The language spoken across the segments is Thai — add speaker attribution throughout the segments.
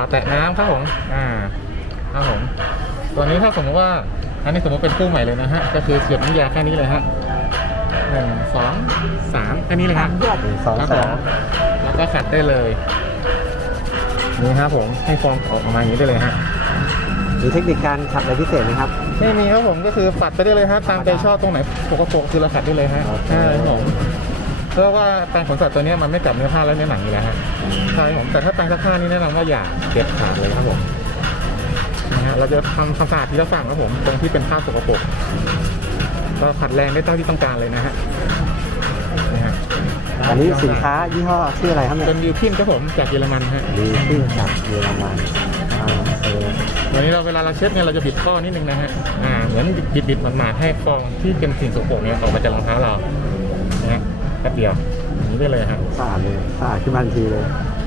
Speaker 1: แตะน้ำครับผมครับผมตัวนี้ถ้าสมมติว่าอันนี้สมมติเป็นคู่ใหม่เลยนะฮะก็คือเสียบน้ำยาแค่นี้เลยฮะ1 2 3แค่นี้เลยครับ
Speaker 2: 1 2 3
Speaker 1: แล้วก็ขัดได้เลยนี่ครับผมให้ฟองออกมาอย่างนี้ได้เลยฮะ
Speaker 2: มีเทคนิคการขัดอะไรพิเศษไหมครับ
Speaker 1: ไม่มีครับผมก็คือปัดไปได้เลยฮะตามใจชอบตรงไหนปกติคือเราขัดได้เลยฮะใช่ครับผมเพราะว่าแปรงขนสัตว์ตัวนี้มันไม่กัดเนื้อผ้าและเนื้อหนังอยู่แล้วฮะใช่ผมแต่ถ้าแปรงซักผ้านี่แนะนำว่าอย่าเด็ดขาดเลยครับผมนะฮะเราจะทำความสะอาดทีละฝั่งครับผมตรงที่เป็นผ้าสกปรกก็ขัดแรงได้เท่าที่ต้องการเลยนะฮะนี่ฮะ
Speaker 2: อันนี้สินค้ายี่ห้อชื่ออะไรครับเนี่ย
Speaker 1: เป็นวิวคินครับผมจากเยอรมันฮะ
Speaker 2: วิวคินจากเยอรมัน
Speaker 1: วันนี้เวลาเราเช็ดเนี่ยเราจะบิดข้อนิดนึงนะฮะเหมือนบิดหมาดๆให้ฟองที่เป็นสิ่งสกปรกเนี่ยออกมาจากรองเท้าเรานะฮะแป๊บเดียวอย่างนี้ได้เลยครับ
Speaker 2: สะอาดเลยสะอาดขึ้นมาทันทีเลย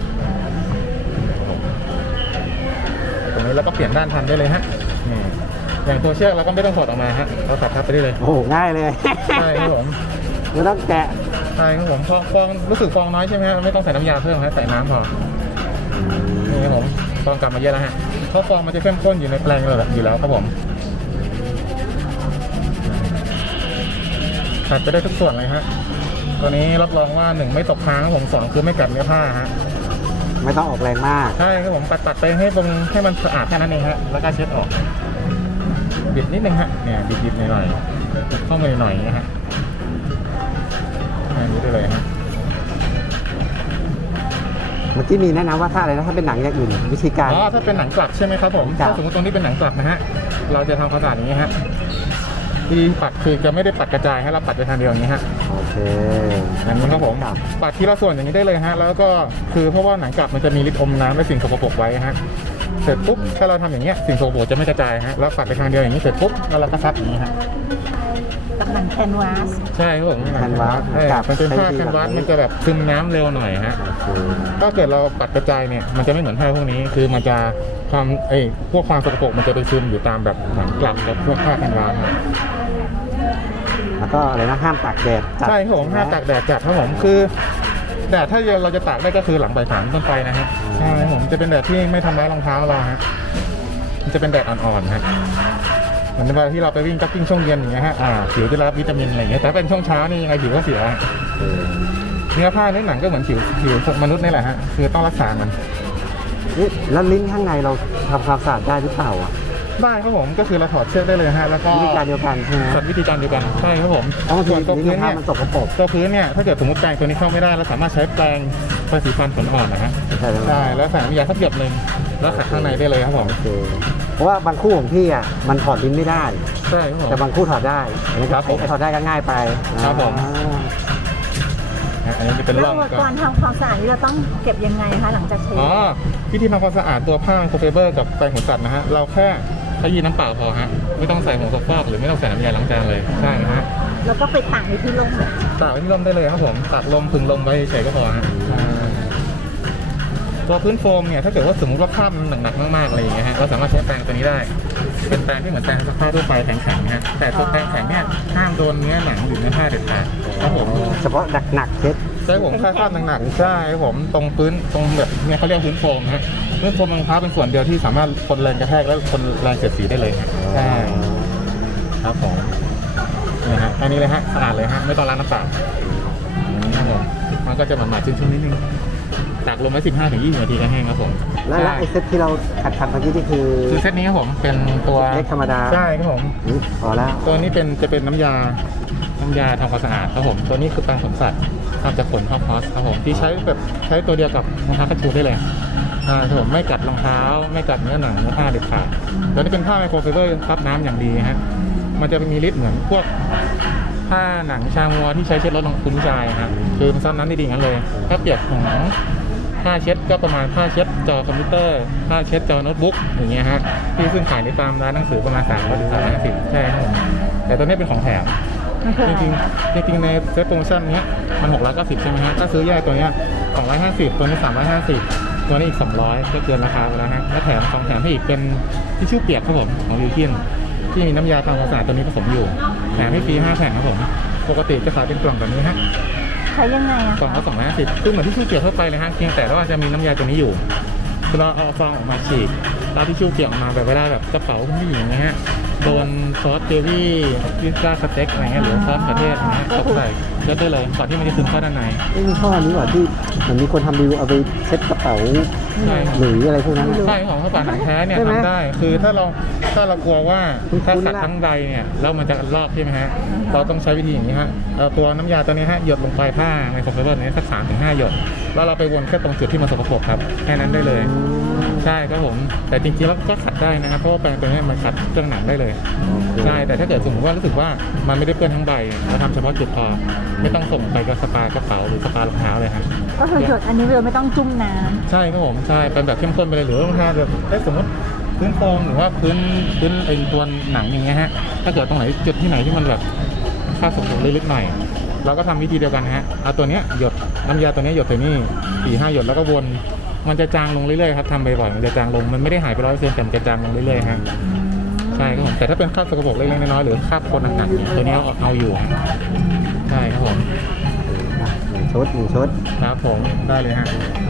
Speaker 1: ตรงนี้เราก็เปลี่ยนด้านทันได้เลยฮะอย่างตัวเชือกเราก็ไม่ต้องถอดออกมาฮะเราตัดทับไปได้เลย
Speaker 2: โอ้โหง่ายเลย
Speaker 1: ใช่ครับผม
Speaker 2: ไม่ต้องแกะ
Speaker 1: ใช่ครับผมฟองรู้สึกฟองน้อยใช่ไหมฮะไม่ต้องใส่น้ำยาเพิ่มฮะใส่น้ำพอนี่ครับผมฟองกลับมาเยอะแล้วฮะเพราะฟองมันจะเข้มข้นอยู่ในแปลงเลยอยู่แล้วครับผมตัดไปได้ทุกส่วนเลยฮะตัวนี้รับรองว่า1ไม่ตกค้างครับผม2คือไม่กัดเนื้อผ้าฮะ
Speaker 2: ไม่ต้องออกแรงมาก
Speaker 1: ใช่ครับผมตัดไปให้ตรงให้มันสะอาดแค่นั้นเองฮะแล้วก็เช็ดออกบิดนิดนึงฮะเนี่ยบิดหน่อยเข้ามาหน่อยนะฮะอันนี้ได้เลยฮะ
Speaker 2: เมื่อกี้มีแนะนำว่าถ้าอะไรนะถ้าเป็นหนังอย่างอื่นวิธีการ
Speaker 1: ถ้าเป็นหนังกลับใช่ไหมครับผมถ้าสมมติตรงนี้เป็นหนังกลับนะฮะเราจะทำความสะอาดอย่างนี้ฮะที่ปัดคือจะไม่ได้ปัดกระจายให้เราปัดไปทางเดียวอย่างนี้ฮะ
Speaker 2: โอเค
Speaker 1: อย่างนี้ครับผมปัดทีละส่วนอย่างนี้ได้เลยฮะแล้วก็คือเพราะว่าหนังกลับมันจะมีฤทธิ์อมน้ำและสิ่งสกปรกไว้ฮะเสร็จปุ๊บถ้าเราทำอย่างเงี้ยสิ่งสกปรกจะไม่กระจายฮะแล้วปัดไปทางเดียวอย่างนี้เสร็จปุ๊บแล้วเราก็ซับอย่างนี้ฮะ
Speaker 3: กับหนังแคนวาส
Speaker 1: ใช่ครับผม
Speaker 2: แคนวาส
Speaker 1: มันเป็นผ้าแคนวาสมันจะแบบซึมน้ำเร็วหน่อยฮะถ้าเกิดเราปัดกระจายเนี่ยมันจะไม่เหมือนผ้าพวกนี้คือมันจะความพวกความสกปรกมันจะไปซึมอยู่ตามแบบหนังกลับกับพวกผ้าแคนวาส
Speaker 2: แล้วก็อะไรนะห้ามตากแดด
Speaker 1: ใช่ครับผมห้ามตากแดดจัดครับผมคือแดดถ้าเราจะตากได้ก็คือหลังบ่าย 3ต้นไปนะฮะใช่ผมจะเป็นแดดที่ไม่ทำร้ายรองเท้าเราฮะมันจะเป็นแดดอ่อนๆฮะเหมือนเวลาที่เราไปวิ่งจ็อกกิ้งช่วงเย็นอย่างเงี้ยฮะผิวจะรับวิตามินอะไรอย่างเงี้ยแต่เป็นช่วงเช้านี่ยังไงผิวก็เสียเนื้อผ้าเนื้อหนังก็เหมือนผิวมนุษย์นี่แหละฮะคือต้องรักษามัน
Speaker 2: แล้วลิ้นข้างในเราทำความสะอาดได้หรือเปล่าอ่ะ
Speaker 1: ได้ครับผมก็คือเราถอดเชือกได้เลยฮะแล้วก็
Speaker 2: วิธีการเดียวกันใช่ไหม
Speaker 1: วิธีการเดียวกันใช่ครับผม
Speaker 2: ส่วนตัวพื้นเนี่ยมันสกปรก
Speaker 1: ตัวพื้นเนี่ยถ้าเกิดสมมติแปรงตัวนี้เข้าไม่ได้เราสามารถใช้แปรงสีฟันขนอ่อนนะฮะใช่แล้วใส่น้ำยาสักหยดนึงแล้วขัดข้างในได้เลยครับผม
Speaker 2: เพราะว่าบางคู่ของพี่อ่ะมันถอดลิ้นไม่ได้
Speaker 1: ใช่ครับผม
Speaker 2: แต่บางคู่ถอดได้
Speaker 1: ครับผม
Speaker 2: ถอดได้ก็ง่ายไป
Speaker 1: ครับผมอันนี้จะเป็นร่อง
Speaker 3: อุปกรณ์ทำความสะอาดเราต้องเก็บยังไงคะหลังจากใช้
Speaker 1: วิธีทำความสะอาดตัวผ้าโคเฟเบอร์กับแปรงขนสัตว์นะฮะเราแค่ใช้ยีน้ำเปล่าพอฮะไม่ต้องใส่ผงซักฟอกหรือไม่ต้องใส่น้ำยาล้างจานเลยใช่ฮะ
Speaker 3: แล้วก็ไปตากในที่ร่ม
Speaker 1: ตากในที่ร่มได้เลยครับผมตากลมพึงลมไว้เฉยก็พอฮะตัวพื้นโฟมเนี่ยถ้าเกิดว่าสมมติว่าผ้ามันหนักๆมากๆอะไรอย่างเงี้ยฮะเราสามารถใช้แปรงตัวนี้ได้เป็นแปรงที่เหมือนแปรงซักผ้าทั่วไปแข็งๆฮะแต่ตัวแปรงแข็งเนี่ยห้ามโดนเนื้อหนังหรือเนื้อผ้าเด็ดขาดครับผม
Speaker 2: เฉพาะหนักๆเช็ด
Speaker 1: ใช่ผมค่าหนักๆใช่ผมตรงพื้นตรงแบบเนี่ยเขาเรียกพื้นโฟมฮะพื้นโฟมรองเท้าเป็นส่วนเดียวที่สามารถทนแรงกระแทกและทนแรงเสียดสีได้เลยใช่ครับผมนี่ฮะอันนี้เลยฮะสะอาดเลยฮะไม่ต้องล้างน้ำเปล่ามันก็จะหมาดๆชื้นๆนิดนึงตากลมไว้ 15-20 นาทีก็แห้งครับผม
Speaker 2: แล้วไอ้เซตที่เราขัดเมื่อกี้นี่คือ
Speaker 1: เซตนี้ครับผมเป็นตัว
Speaker 2: เล็กธรรมดา
Speaker 1: ใช่ครับผม
Speaker 2: พอแล้ว
Speaker 1: ตัวนี้จะเป็นน้ำยาทำความสะอาดครับผมตัวนี้คือแปรงขนสัตว์ทำจากขนข้าวพอสครับผมที่ใช้ตัวเดียวกับรองเท้าคัชชูได้เลยครับผมไม่กัดรองเท้าไม่กัดเนื้อหนังเนื้อผ้าเด็ดขาดตัวนี้เป็นผ้าไมโครไฟเบอร์ซับน้ำอย่างดีฮะมันจะมีฤทธิ์เหมือนพวกผ้าหนังชางัวที่ใช้เช็ดรถของคุณผู้ชายฮะคือมันซับน้ำได้ดีงั้นเลยถ้าเปรียบของผ้าเช็ดก็ประมาณผ้าเช็ดจอคอมพิวเตอร์ผ้าเช็ดจอโน้ตบุ๊กอย่างเงี้ยฮะที่ซึ่งขายในตามร้านหนังสือประมาณ350ใช่ครับแต่ตัวนี้เป็นของแถมจริงในเซตโปรโมชั่นนี้มัน690ใช่ไหมฮะถ้าซื้อแยกตัวนี้250ตัวนี้350ตัวนี้อีก200ก็เกินราคาไปแล้วฮะและแถมของแถมให้อีกเป็นทิชชู่เปียกครับผมของวิวคินที่มีน้ำยาทำความสะอาดตัวนี้ผสมอยู่แถมให้ฟรี5แผ่นครับผมปกติจะขายเป็นกล่องแบบนี้ฮะ
Speaker 3: ใช้ยังไง
Speaker 1: กล่องละ250คือเหมือนที่ชื่อเกี่ยวทั่วไปเลยฮะเพียงแต่ว่าจะมีน้ำยาตัวนี้อยู่คือเราเอาซองออกมาฉีกแล้วที่ชู่เปียกออกมาแบบเวลาแบบกระเป๋าคุณผู้หญิงนะฮะโดนซอสเจลลี่พิซซ่าสเต็กอะไรเงี้ยหรือซอสมะเขือเทศนะฮะตกใส่ยัดได้เลยก่อนที่มันจะซึมเข้าด้านใน
Speaker 2: ไม่มีข้อนี้หว่าที่เหมือนมีคนทำรีวิวเอาไปเซ็ตกระเป๋า
Speaker 1: ใช่ครับ
Speaker 2: หรืออะไรพวกนั้น
Speaker 1: ใช่ของข้าวสารหนังแท้เนี่ย
Speaker 2: ใช่ไหม
Speaker 1: ทำได้ คือถ้าเรากลัวว่า
Speaker 2: คุ้นๆ
Speaker 1: ถ้าขัด
Speaker 2: ละ
Speaker 1: ทั้งใดเนี่ยแล้วมันจะลอกใช่ไหมฮะเราต้องใช้วิธีอย่างนี้ฮะเอาตัวน้ำยาตัวนี้ฮะหยดลงไปผ้าในคอมเพรสเซอร์นี้สัก3-5 หยดแล้วเราไปวนแค่ตรงจุดที่มันสกปรกครับแค่นั้นได้เลย ใช่ครับผมแต่จริงๆแล้วก็ขัดได้นะครับเพราะว่าแปรงตัวนี้มันขัดเครื่องหนังได้เลยใช่แต่ถ้าเกิดสมมติว่ารู้สึกว่ามันไม่ได้เปื้อนทั้งใบเราทำเฉพาะจุดพอไม่ต้องส่งไปกับสปากระเป๋าหรือสปารองเท้าเลยฮะ
Speaker 3: ก็คือหยดอันนี้เราไม่ต้องจุ่มน้ำ
Speaker 1: ใช่ครับผมใช่เป็นแบบเข้มข้นไปเลยหรือรองเท้าแบบสมมติพื้นโฟมหรือว่าพื้นไอ้ตัวหนังอย่างเงี้ยฮะถ้าเกิดตรงไหนจุดที่ไหนที่มันแบบค่าสกปรกลึกๆหน่อยเราก็ทำวิธีเดียวกันฮะเอาตัวเนี้ยหยดน้ำยาตัวเนี้ยหยดใส่นี่4-5 หยดแล้วก็วนมันจะจางลงเรื่อยๆครับทำบ่อยๆมันจะจางลงมันไม่ได้หายไป100%แต่มันจะจางลงเรื่อยๆฮะใช่ครับผมแต่ถ้าเป็นคราบสกปรกเล็กๆน้อยๆหรือคราบคนหนักๆตัวเนี้ยเอาอยู่ฮะใช่ครับผม
Speaker 2: 1 ชุด
Speaker 1: ครับผมได้เลยฮะ